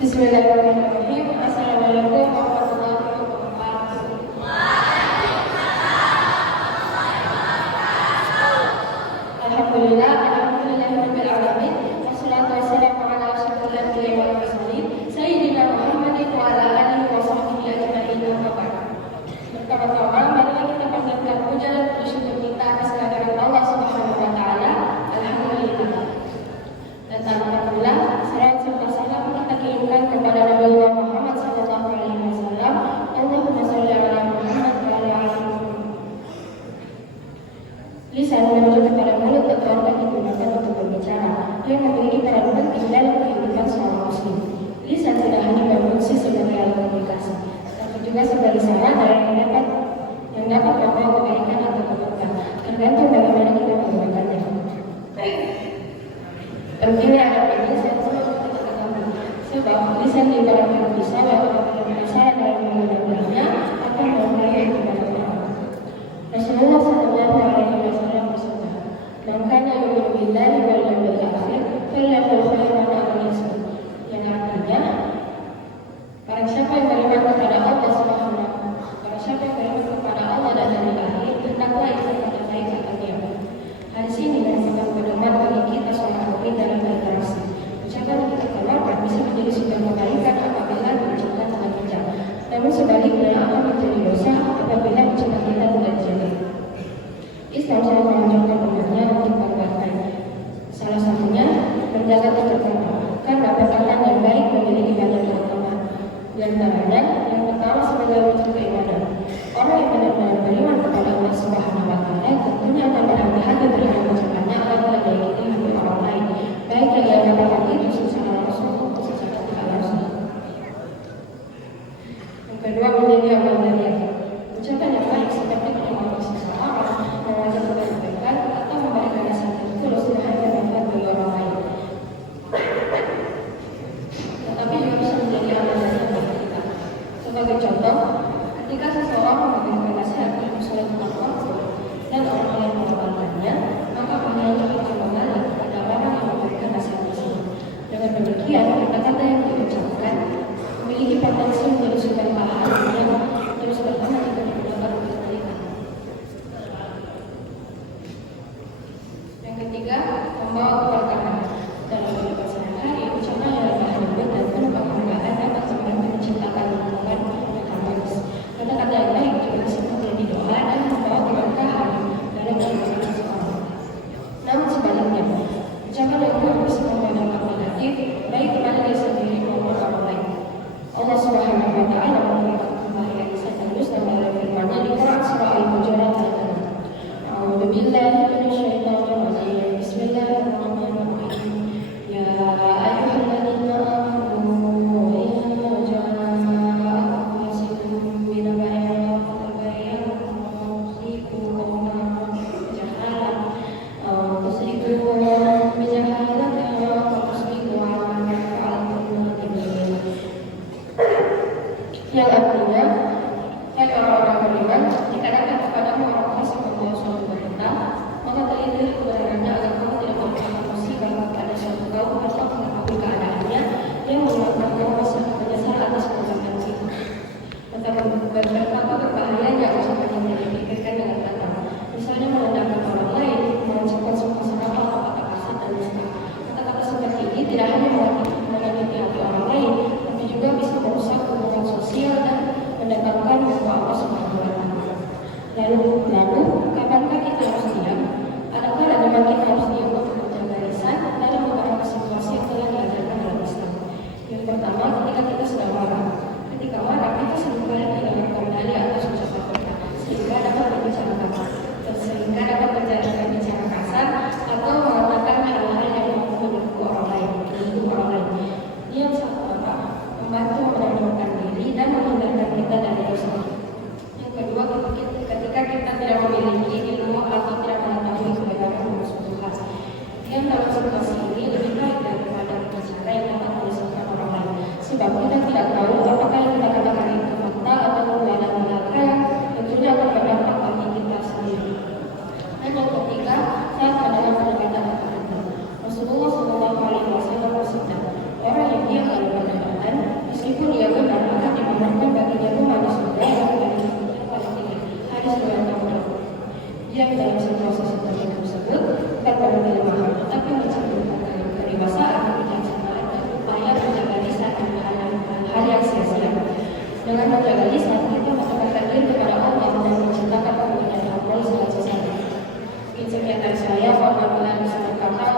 Bismillahirrahmanirrahim. Assalamualaikum warahmatullahi wabarakatuh. Alhamdulillahirabbil alamin. Wassalatu wassalamu ala asyrofil anbiya'i wal mursalin sayyidina Muhammadin wa ala alihi wa sahbihi ajma'in. Pertama-tama marilah kita panjatkan puja dan bersyukur kita atas kehadiran Allah Subhanahu wa taala. Alhamdulillah. Dan alhamdulillah, salawat serta salam kita kirimkan kepada Nabi Muhammad sallallahu alaihi wasallam. Allahumma shalli ala Muhammad wa ala ali Muhammad. Lisan merujuk kepada mulut atau organ digunakan untuk berbicara yang memiliki peran penting dalam kehidupan seorang muslim. Lisan tidak hanya berfungsi sebagai alat komunikasi, tapi juga sebagai sarana yang dapat membawa kebaikan atau keburukan, tergantung bagaimana kita menggunakannya. Pentingnya ada lisan kita ketahui, sebab lisan diibaratkan pisau yang apabila kesalahan dalam menggunakannya akan membahayakan kepada orang. Rasulullah sallallahu alaihi wasallam bersabda, "Man kana yu'minu billahi wal yawmil akhir, falyaqul khairan aw liyasmut." Yang artinya, barang siapa yang beriman kepada Allah Subhanahu, barang siapa yang beriman kepada Allah dan hari akhir, hendaklah ia berkata baik atau diam. Hadis ini merupakan pedoman bagi kita seorang mukmin dalam berinteraksi. Ucapan yang kita keluarkan bisa menjadi sumber kebaikan apabila diucapkan dengan bijak, namun sebaliknya akan menjadi dosa apabila ucapan kita tidak dijaga. Islam selalu menunjukkan umatnya untuk berbuat. Salah satunya menjaga ketertiban, karena perkataan yang baik memiliki banyak keutamaan. Di antaranya yang pertama sebagai wujud keimanan. Orang yang benar-benar beriman kepada Allah Subhanahu wa taala tentunya akan berhati-hati terhadap ucapannya apabila diikuti oleh orang lain, baik yang ia dapatkan itu secara langsung maupun secara tidak langsung. Yang kedua, menjadi amal jariah. Ucapan yang baik seperti menyemangati seseorang, mengajak kebaikan atau memberikan nasihat yang tulus tidak hanya bermanfaat bagi orang lain, tetapi juga bisa menjadi amal jariah bagi kita. Sebagai contoh, ketika seseorang memberikan nasihat dalam surat Al-Qur'an dan orang lain mengamalkannya, maka pahalanya akan kembali kepada orang yang memberikan nasihat tersebut. Dengan demikian, kata-kata yang diucapkan memiliki potensi menjadi sumber pahala yang terus bertambah jika digunakan untuk kebaikan. Yang ketiga, membawa keberkahan. Dalam kehidupan sehari-hari, ucapan yang rendah lembut dan penuh kebanggaan dapat membantu menciptakan hubungan yang harmonis. Kata-kata yang baik juga disebut menjadi doa dan membawa keberkahan dalam kehidupan seseorang. Namun sebaliknya, ucapan yang buruk bisa berdampak negatif baik kepada diri sendiri maupun orang lain. Allah Subhanahu wa taala mengingatkan bahaya lisan dan dusta dalam firman-Nya di Quran surah Al-Hujurat ayat 6. A'udzu billahi minasyaitonir rajim. Bismillahirrahmanirrahim. Ya ayyuhalladzina amanu in ja'akum fasiqun binaba'in fatabayyanu tusibu qauman bijahalah aw tusriku bijahalah aw tusriku 'ala ma fa'altum nadimin. Yang artinya, hai orang-orang beriman, jika datang kepadamu orang fasik membawa suatu berita, maka Sekian dari saya, apabila misalnya kakak